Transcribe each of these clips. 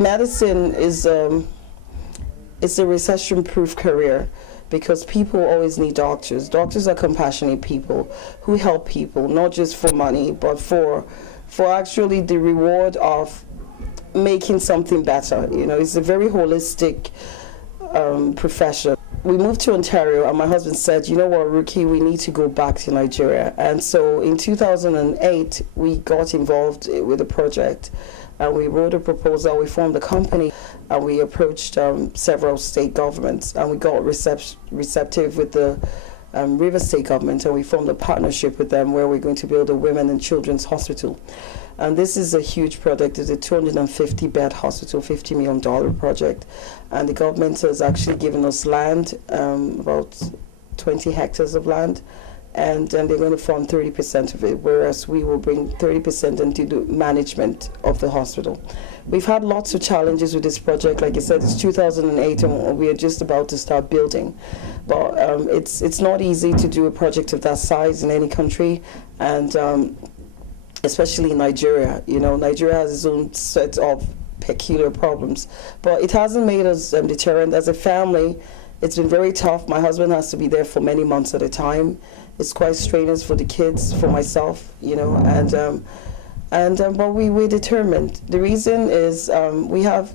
Medicine is it's a recession-proof career because people always need doctors. Doctors are compassionate people who help people, not just for money, but for actually the reward of making something better. You know, it's a very holistic profession. We moved to Ontario, and my husband said, you know what, Ruki, we need to go back to Nigeria. And so in 2008, we got involved with the project, and we wrote a proposal, we formed a company, and we approached several state governments, and we got receptive with the River State government, and we formed a partnership with them where we're going to build a women and children's hospital. And this is a huge project. It's a 250-bed hospital, $50 million project. And the government has actually given us land, about 20 hectares of land, and they're going to fund 30% of it, whereas we will bring 30% into the management of the hospital. We've had lots of challenges with this project. Like I said, it's 2008, and we are just about to start building. But it's not easy to do a project of that size in any country, and especially in Nigeria. You know, Nigeria has its own set of peculiar problems, but it hasn't made us deterrent. As a family, it's been very tough. My husband has to be there for many months at a time. It's quite strenuous for the kids, for myself, you know, but we're determined. The reason is we have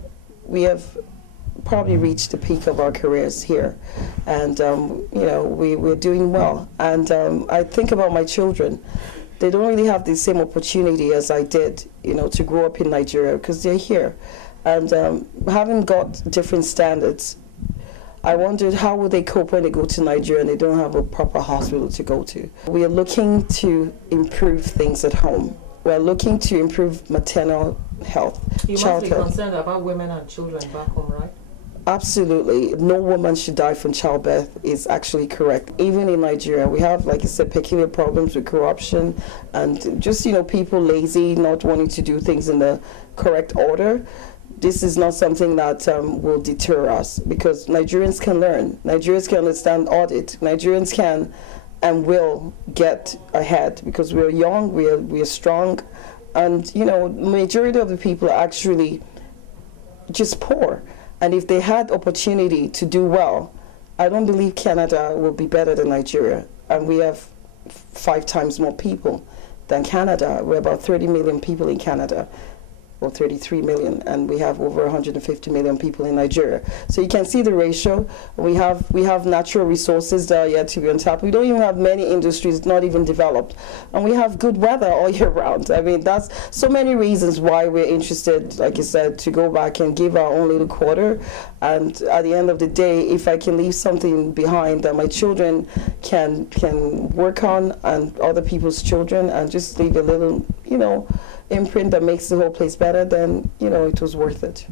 probably reached the peak of our careers here, and you know, we're doing well. And I think about my children. They don't really have the same opportunity as I did, you know, to grow up in Nigeria, because they're here. And having got different standards, I wondered how would they cope when they go to Nigeria and they don't have a proper hospital to go to. We are looking to improve things at home. We're looking to improve maternal health, you child must be health. concerned about women and children back home, right? Absolutely. No woman should die from childbirth is actually correct. Even in Nigeria, we have, like I said, peculiar problems with corruption and just, you know, people lazy, not wanting to do things in the correct order. This is not something that will deter us, because Nigerians can learn. Nigerians can understand audit. Nigerians can and will get ahead because we are young, we are strong, and, you know, majority of the people are actually just poor. And if they had opportunity to do well, I don't believe Canada will be better than Nigeria. And we have 5 times more people than Canada. We're about 30 million people in Canada, or 33 million, and we have over 150 million people in Nigeria. So you can see the ratio. We have natural resources that are yet to be untapped. We don't even have many industries not even developed, and we have good weather all year round. I mean, that's so many reasons why we're interested, like you said, to go back and give our own little quarter. And at the end of the day, if I can leave something behind that my children can work on, and other people's children, and just leave a little, you know, imprint that makes the whole place better, then, you know, it was worth it.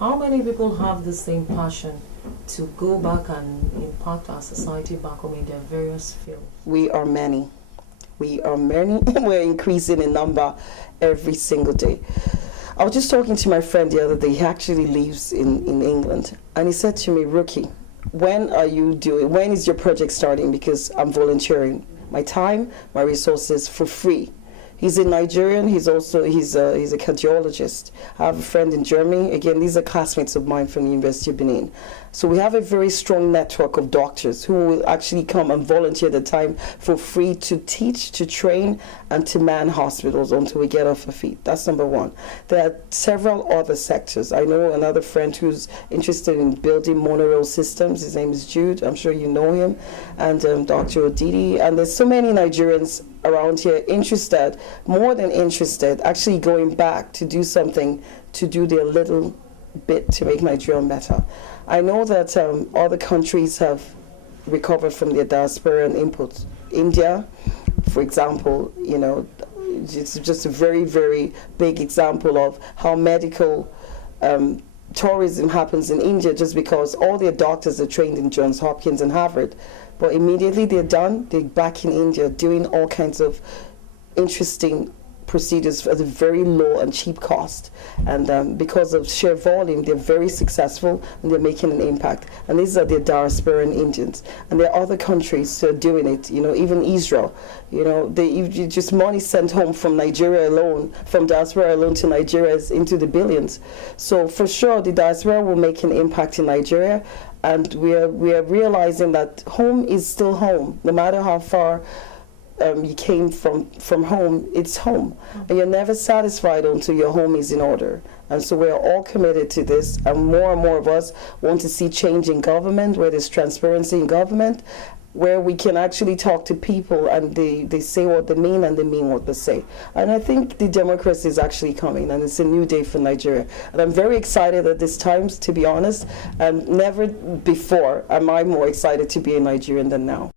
How many people have the same passion to go back and impact our society back home in their various fields? We are many. We are many. We're increasing in number every single day. I was just talking to my friend the other day. He actually lives in England, and he said to me, Ruki, when is your project starting? Because I'm volunteering my time, my resources for free. He's a Nigerian. He's a cardiologist. I have a friend in Germany. Again, these are classmates of mine from the University of Benin. So we have a very strong network of doctors who will actually come and volunteer their time for free to teach, to train, and to man hospitals until we get off our feet. That's number one. There are several other sectors. I know another friend who's interested in building monorail systems. His name is Jude. I'm sure you know him. And Dr. Odidi. And there's so many Nigerians around here interested, more than interested, actually going back to do something, to do their little bit to make Nigeria better. I know that other countries have recovered from their diaspora and inputs. India, for example, you know, it's just a very, very big example of how medical tourism happens in India, just because all their doctors are trained in Johns Hopkins and Harvard. But immediately they're done, they're back in India doing all kinds of interesting procedures at a very low and cheap cost. And because of sheer volume, they're very successful and they're making an impact. And these are the diasporan Indians. And there are other countries that are doing it, even Israel. Just money sent home from Nigeria alone, from diaspora alone to Nigeria is into the billions. So for sure, the diaspora will make an impact in Nigeria. And we are realizing that home is still home, no matter how far you came from home, it's home. And you're never satisfied until your home is in order. And so we're all committed to this, and more of us want to see change in government, where there's transparency in government, where we can actually talk to people and they say what they mean and they mean what they say. And I think the democracy is actually coming, and it's a new day for Nigeria. And I'm very excited at this time, to be honest, and never before am I more excited to be a Nigerian than now.